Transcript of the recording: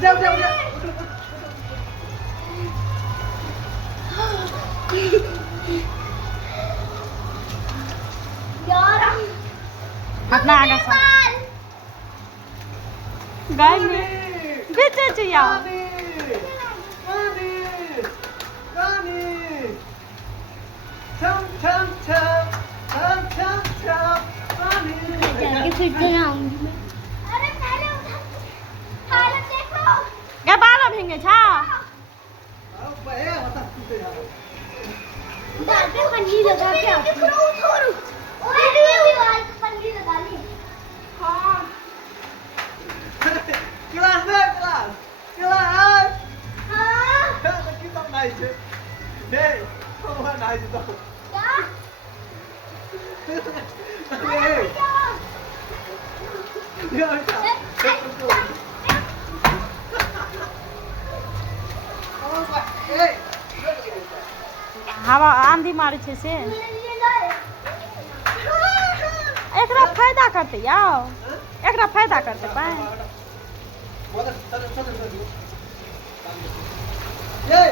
उठा उठा उठा यार अपना आगे से गाय में बेचे चिया जाके फिर से आऊंगी मैं। अरे पहले उठा हालत देखो। क्या बाल भेंगे छा दादी पन्नी लगा के आओ। छोड़ो दीदी ये वाल पन्नी लगा ली। हाँ Kelas deh, kelas. Kelas. हाँ Kita naik sih. Deh, kamu naik itu. क्या Hei, क्या dia macam. Hei. हवा आंधी मारे छे से एकरा फायदा करते याओ एकरा फायदा करते पाए Hei.